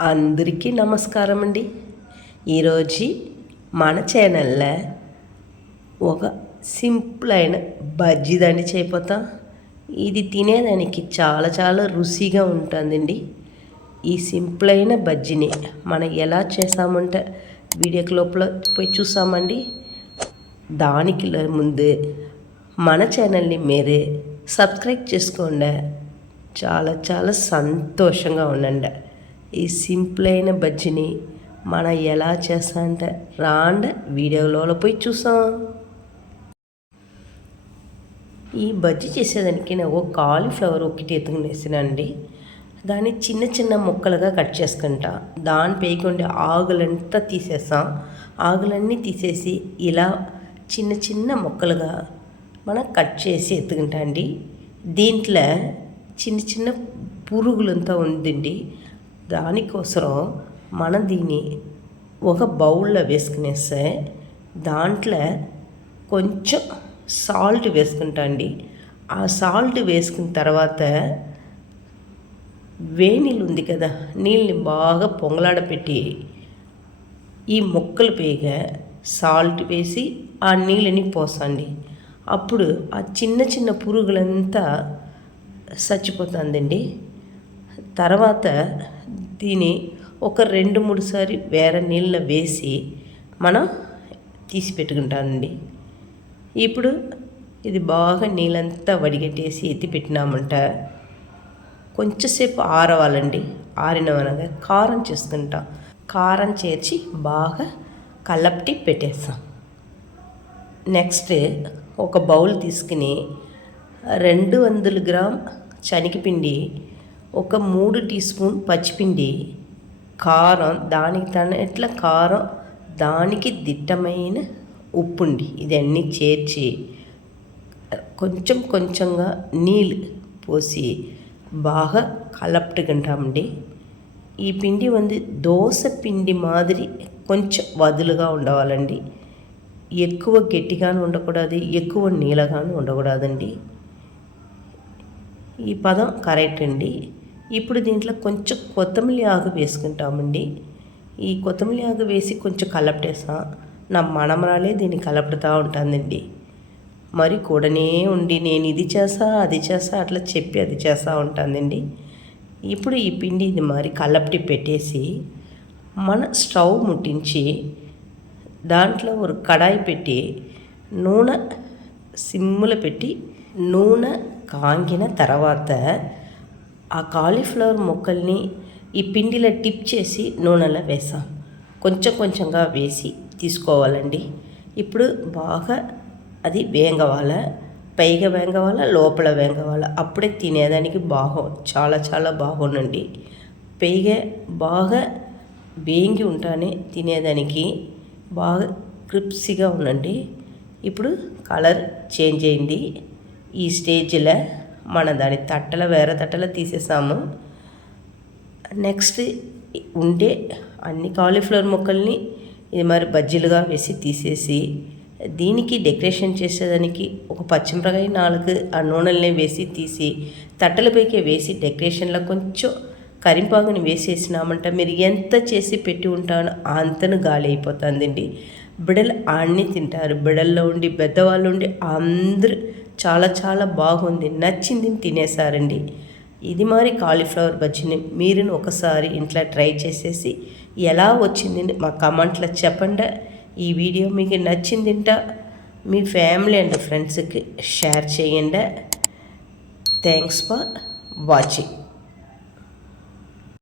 అందరికీ నమస్కారం అండి ఈరోజు మన ఛానల్లో ఒక సింపుల్ అయిన బజ్జీ దండి చేయపోతాం. ఇది తినేదానికి చాలా చాలా రుచిగా ఉంటుందండి. ఈ సింపుల్ అయిన బజ్జీని మనం ఎలా చేసామంటే వీడియోకి లోపల పోయి చూసామండి దానికి ముందు మన ఛానల్ని మీరే సబ్స్క్రైబ్ చేసుకోండి. చాలా చాలా సంతోషంగా ఉండండి. ఈ సింపుల్ అయిన బజ్జీని మనం ఎలా చేస్తా అంటే రాండ వీడియోలో పోయి చూసాం ఈ బజ్జీ చేసేదానికి నేను ఒక కాలీఫ్లవర్ ఒకటి ఎత్తుకునేసానండి దాన్ని చిన్న చిన్న ముక్కలుగా కట్ చేసుకుంటా. దాని పేకుండే ఆగులంతా తీసేస్తాం. ఆగులన్నీ తీసేసి ఇలా చిన్న చిన్న ముక్కలుగా మనం కట్ చేసి ఎత్తుకుంటా అండి దీంట్లో చిన్న చిన్న పురుగులంతా ఉందండి. దానికోసం మనం దీన్ని ఒక బౌల్లో వేసుకునేస్తే దాంట్లో కొంచెం సాల్ట్ వేసుకుంటా అండి ఆ సాల్ట్ వేసుకున్న తర్వాత వేణీళ్ళు ఉంది కదా నీళ్ళని బాగా పొంగలాడపెట్టి ఈ మొక్కలు పేగ సాల్ట్ వేసి ఆ నీళ్ళని పోసండి. అప్పుడు ఆ చిన్న చిన్న పురుగులంతా చచ్చిపోతుందండి. తర్వాత దీన్ని ఒక రెండు మూడు సారి వేరే నీళ్ళ వేసి మనం తీసి పెట్టుకుంటామండి. ఇప్పుడు ఇది బాగా నీళ్ళంతా వడిగట్టేసి ఎత్తి పెట్టినామంట. కొంచెంసేపు ఆరవాలండి. ఆరినవనగా కారం చేసుకుంటాం. కారం చేర్చి బాగా కలపటి పెట్టేస్తాం. నెక్స్ట్ ఒక బౌల్ తీసుకుని రెండు వందల గ్రామ్ శనగపిండి ఒక మూడు టీ స్పూన్ పచ్చిపిండి కారం దానికి తనట్ల కారం దానికి దిట్టమైన ఉప్పుండి ఇదన్నీ చేర్చి కొంచెం కొంచెంగా నీళ్ళు పోసి బాగా కలపట్టుకుంటామండి ఈ పిండి వంది దోశ పిండి మాదిరి కొంచెం వదులుగా ఉండవాలండి. ఎక్కువ గట్టిగాను ఉండకూడదు ఎక్కువ నీళ్ళగాను ఉండకూడదండి. ఈ పదం కరెక్ట్ అండి. ఇప్పుడు దీంట్లో కొంచెం కొత్తమల్లి ఆకు వేసుకుంటామండి. ఈ కొత్తమల్లి ఆకు వేసి కొంచెం కలపటేసా నా మనమరాలే దీన్ని కలపడుతూ ఉంటుందండి. మరి కూడానే ఉండి నేను ఇది చేసా అది చేసా అట్లా చెప్పి అది చేస్తూ ఉంటుందండి. ఇప్పుడు ఈ పిండి ఇది మరి కలపటి పెట్టేసి మన స్టవ్ ముట్టించి దాంట్లో ఒక కడాయి పెట్టి నూనె సిమ్ములు పెట్టి నూనె కాంగిన తర్వాత ఆ కాలీఫ్లవర్ మొక్కల్ని ఈ పిండిలో టిప్ చేసి నూనెలో వేసాం. కొంచెం కొంచెంగా వేసి తీసుకోవాలండి. ఇప్పుడు బాగా అది వేంగవాలా పైగా వేంగవాలా లోపల వేంగవాల అప్పుడే తినేదానికి బాగు చాలా చాలా బాగుండండి. పైగా బాగా వేగి ఉంటానే తినేదానికి బాగా క్రిప్సీగా ఉండండి. ఇప్పుడు కలర్ చేంజ్ అయింది. ఈ స్టేజ్లో మన దాని తట్టల వేరే తట్టలు తీసేసాము. నెక్స్ట్ ఉండే అన్ని కాలీఫ్లవర్ మొక్కల్ని ఇది మరి బజ్జీలుగా వేసి తీసేసి దీనికి డెకరేషన్ చేసేదానికి ఒక పచ్చిమిరకాయ నాలుగు ఆ నూనెల్ని వేసి తీసి తట్టలపైకి వేసి డెకరేషన్లో కొంచెం కరింపాకుని వేసేసినామంటే మీరు ఎంత చేసి పెట్టి ఉంటానో అంతను గాలి అయిపోతుందండి. బిడలు ఆడిని తింటారు. బిడల్లో ఉండి పెద్దవాళ్ళు ఉండి అందరూ చాలా చాలా బాగుంది. నచ్చింది తినేసారండి ఇది మరి కాలీఫ్లవర్ బజ్జీని మీరు ఒకసారి ఇంట్లో ట్రై చేసేసి ఎలా వచ్చింది మా కమెంట్లో చెప్పండి. ఈ వీడియో మీకు నచ్చిందింట మీ ఫ్యామిలీ అండ్ ఫ్రెండ్స్కి షేర్ చేయండి. Thanks for watching.